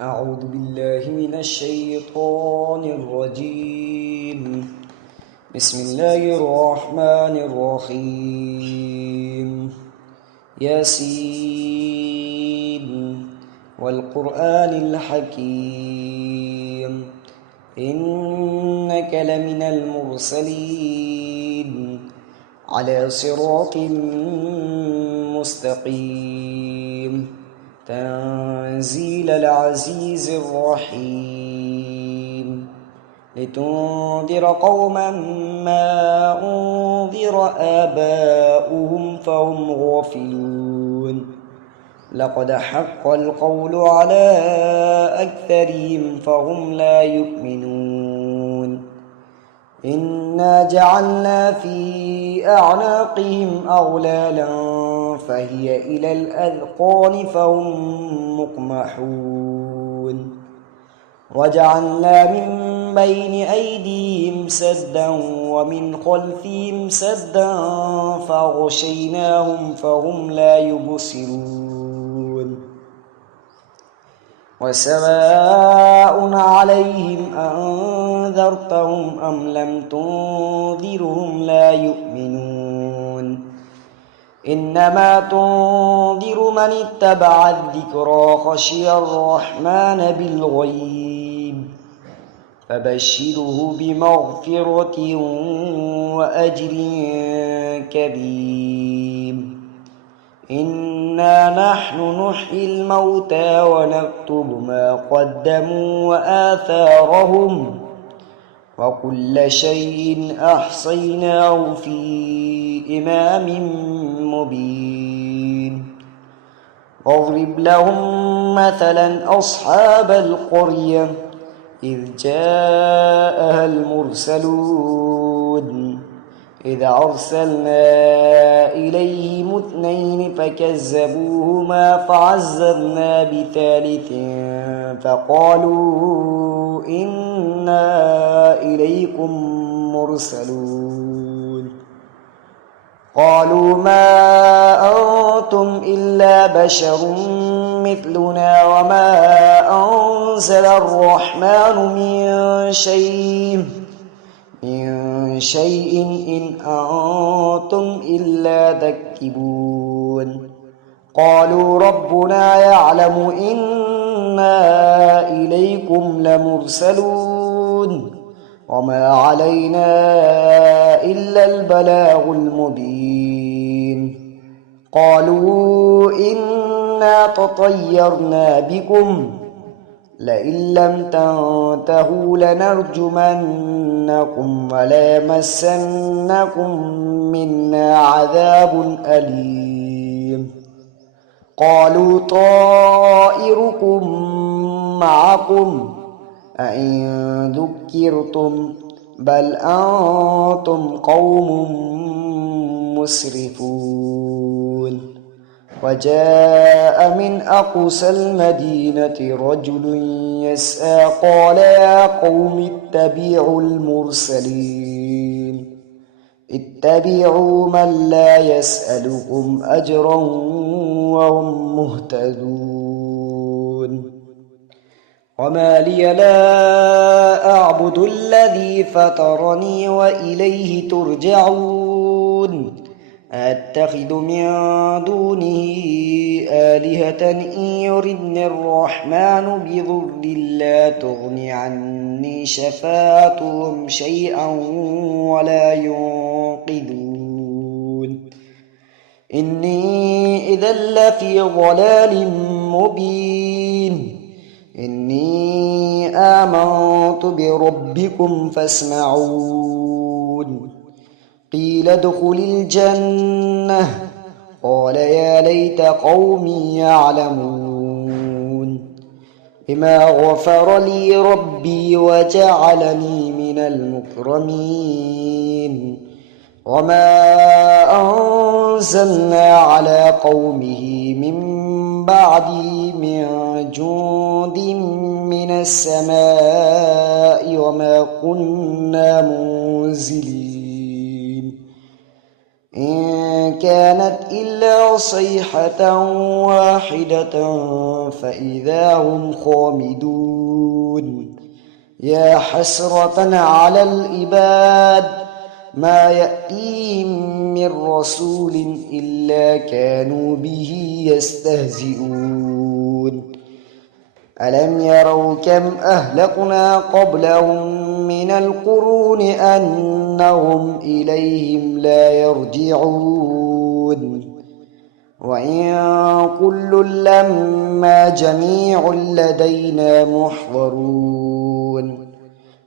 أعوذ بالله من الشيطان الرجيم. بسم الله الرحمن الرحيم. ياسين والقرآن الحكيم إنك لمن المرسلين على صراط مستقيم تنزيل العزيز الرحيم لتنذر قوما ما أنذر آباؤهم فهم غافلون لقد حق القول على أكثرهم فهم لا يؤمنون إنا جعلنا في أعناقهم أغلالا فهي إلى الأذقان فهم مقمحون وجعلنا من بين أيديهم سدا ومن خلفهم سدا فغشيناهم فهم لا يبصرون وسواء عليهم أنذرتهم أم لم تنذرهم لا يؤمنون إنما تنذر من اتبع الذكرى خشي الرحمن بالغيب فبشره بمغفرة وأجر كريم إنا نحن نحيي الموتى ونكتب ما قدموا وآثارهم وكل شيء أحصيناه في إمام مبين واضرب لهم مثلا أصحاب القرية إذ جاءها المرسلون إذ أرسلنا إليهم 2 فكذبوهما فعززنا بثالث فقالوا إنا إليكم مرسلون قالوا ما أنتم إلا بشر مثلنا وما أنزل الرحمن من شيء إن أنتم إلا تكذبون قالوا ربنا يعلم إنا إليكم لمرسلون وما علينا إلا البلاغ المبين قالوا إنا تطيرنا بكم لئن لم تنتهوا لنرجمنكم وليمسنكم منا عذاب أليم قالوا طائركم معكم أئن ذكرتم بل أنتم قوم مسرفون وجاء من أقصى المدينة رجل يسعى قال يا قوم اتبعوا المرسلين اتبعوا من لا يسألكم أجرا وهم مهتدون وما لي لا أعبد الذي فطرني وإليه ترجعون أتخذ من دونه آلهة إن يردني الرحمن بضر لا تغن عني شفاعتهم شيئا ولا ينقذون إني إذا لفي ضلال مبين إني آمنت بربكم فاسمعون قيل ادخل الجنة قال يا ليت قومي يعلمون بما غفر لي ربي وجعلني من المكرمين وما أنزلنا على قومه من بعده من جند من السماء وما كنا منزلين إن كانت إلا صيحة واحدة فإذا هم خامدون يا حسرة على العباد ما يأتيهم من رسول إلا كانوا به يستهزئون ألم يروا كم أهلكنا قبلهم من القرون أنهم إليهم لا يرجعون وإن كل لما جميع لدينا محضرون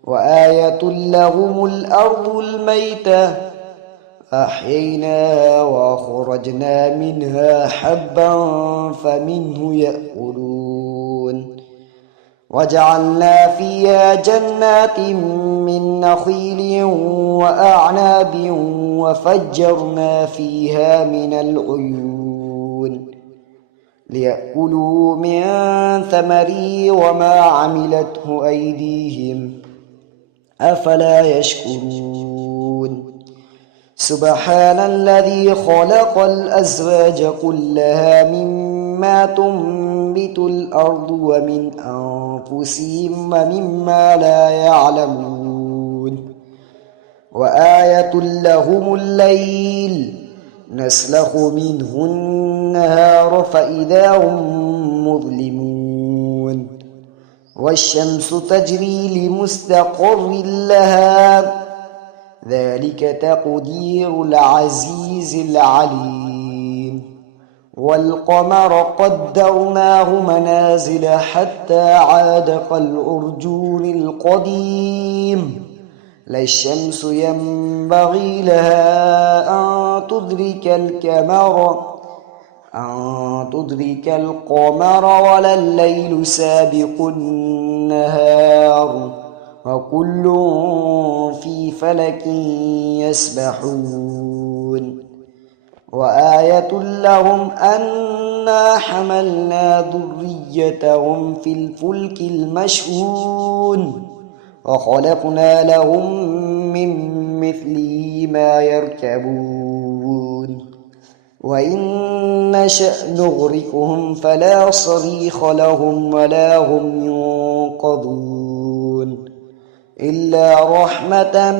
وآية لهم الأرض الميتة أحييناها وأخرجنا منها حبا فمنه يأكلون وجعلنا فيها جنات من نخيل وأعناب وفجرنا فيها من العيون ليأكلوا من ثمره وما عملته أيديهم أفلا يشكرون سبحان الذي خلق الأزواج كلها مما تنبت الأرض ومن أنفسهم ومما لا يعلمون وآية لهم الليل نسلخ منه النهار فإذا هم مظلمون والشمس تجري لمستقر لها ذلك تقدير العزيز العليم والقمر قدرناه منازل حتى عاد كالعرجون القديم لا الشمس ينبغي لها أن تدرك القمر ولا الليل سابق النهار وكل في فلك يسبحون وآية لهم أنا حملنا ذريتهم في الفلك المشحون وخلقنا لهم من مثله ما يركبون وإن نشأ نغرقهم فلا صريخ لهم ولا هم ينقذون إلا رحمة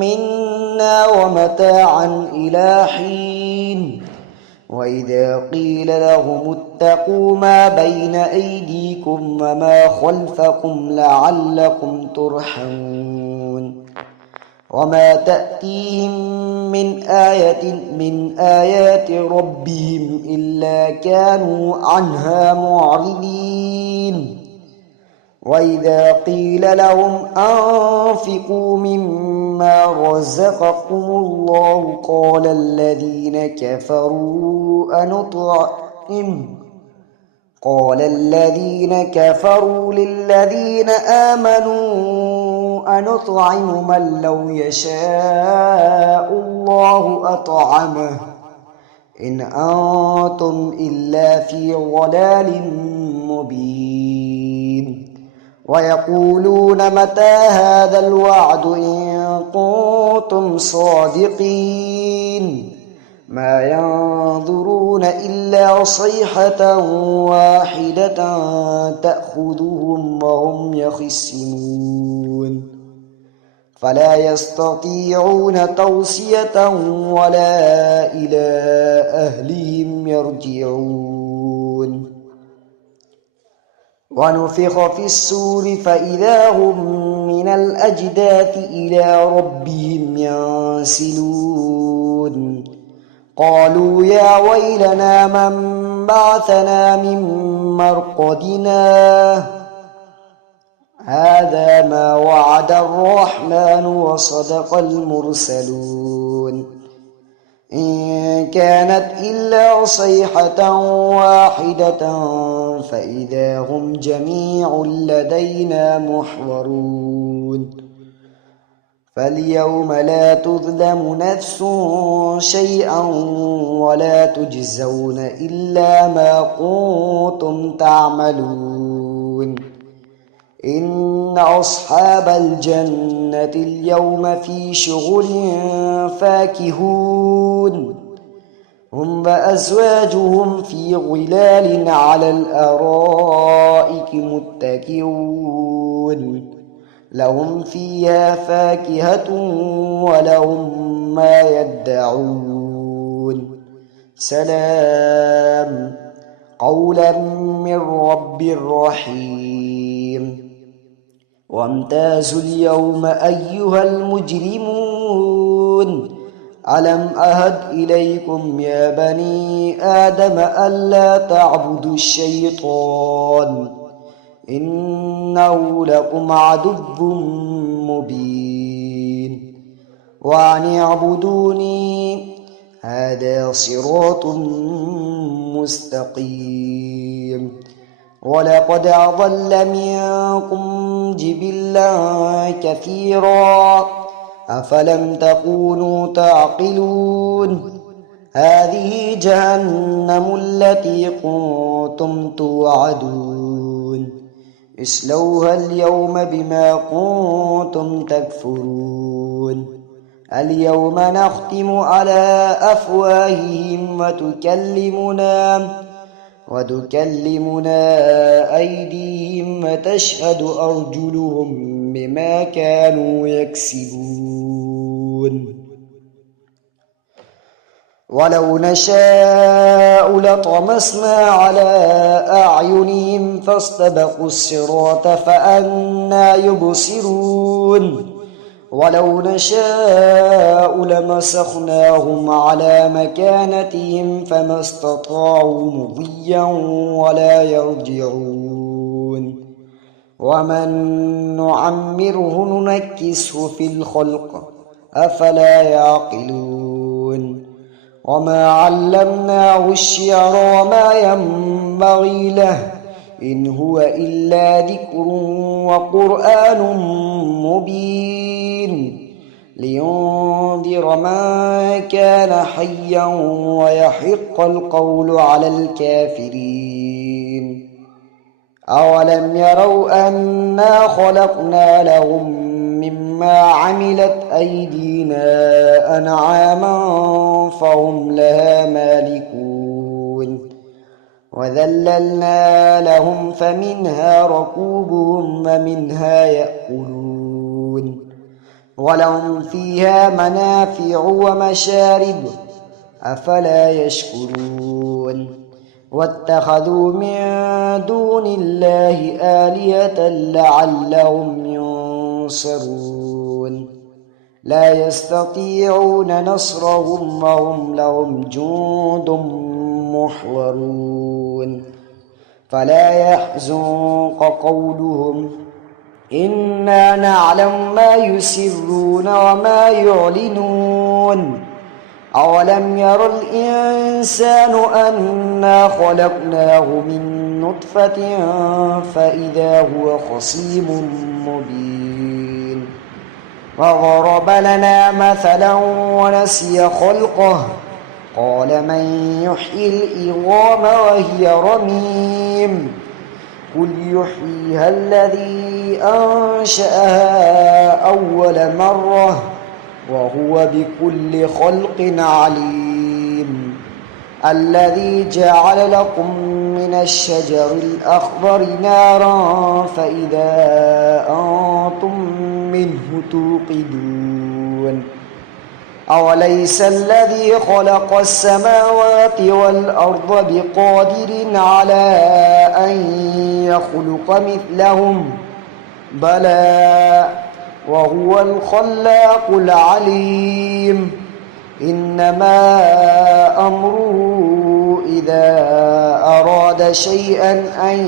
منا ومتاعا إلى حين وإذا قيل لهم اتقوا ما بين أيديكم وما خلفكم لعلكم ترحمون وما تأتيهم من آية من آيات ربهم إلا كانوا عنها معرضين وإذا قيل لهم أنفقوا مما رزقكم الله قال الذين كفروا للذين آمنوا أنطعم من لو يشاء الله أطعمه إن أنتم إلا في ضلال مبين ويقولون متى هذا الوعد إن كنتم صادقين ما ينظرون إلا صيحة واحدة تأخذهم وهم يخصمون فلا يستطيعون توصية ولا إلى أهلهم يرجعون ونفخ في السور فإذا هم من الأجداث إلى ربهم ينسلون قالوا يا ويلنا من بعثنا من مرقدنا هذا ما وعد الرحمن وصدق المرسلون إن كانت إلا صيحة واحدة فإذا هم جميع لدينا محضرون فاليوم لا تظلم نفس شيئا ولا تجزون إلا ما كنتم تعملون إن أصحاب الجنة اليوم في شغل فاكهون هم وأزواجهم في ظلال على الأرائك متكئون لهم فيها فاكهة ولهم ما يدعون سلام قولا من رب رحيم وامتازوا اليوم أيها المجرمون ألم أهد إليكم يا بني آدم ألا تعبدوا الشيطان إنه لكم عدو مبين وأن اعبدوني هذا صراط مستقيم ولقد أضل منكم جبلا كثيرا أفلم تكونوا تعقلون هذه جهنم التي كنتم توعدون اصلوها اليوم بما كنتم تكفرون اليوم نختم على أفواههم وتكلمنا أيديهم وتشهد أرجلهم بما كانوا يكسبون ولو نشاء لطمسنا على أعينهم فاستبقوا الصراط فأنى يبصرون ولو نشاء لمسخناهم على مكانتهم فما استطاعوا مضيا ولا يرجعون ومن نعمره ننكسه في الخلق أفلا يعقلون وما علمناه الشعر وما ينبغي له إن هو إلا ذكر وقرآن مبين لينذر من كان حيا ويحق القول على الكافرين أولم يروا أنا خلقنا لهم مما عملت أيدينا أنعاما فهم لها مالكون وذللنا لهم فمنها ركوبهم ومنها يأكلون ولهم فيها منافع ومشارب أفلا يشكرون واتخذوا من دون الله آلهة لعلهم ينصرون لا يستطيعون نصرهم وهم لهم جند محضرون فلا يحزنك قولهم إنا نعلم ما يسرون وما يعلنون أولم ير الإنسان أنا خلقناه من نطفة فإذا هو خصيم مبين وضرب لنا مثلا ونسي خلقه قال من يحيي العظام وهي رميم قل يحييها الذي أنشأها أول مرة وهو بكل خلق عليم الذي جعل لكم من الشجر الأخضر نارا فإذا أنتم منه توقدون أوليس الذي خلق السماوات والأرض بقادر على أن يخلق مثلهم بلى وهو الخلاق العليم إنما أمره إذا أراد شيئا أن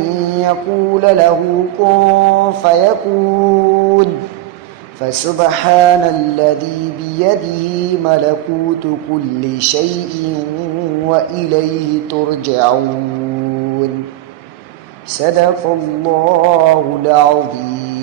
يقول له كن فيكون فسبحان الذي بيده ملكوت كل شيء وإليه ترجعون صدق الله العظيم.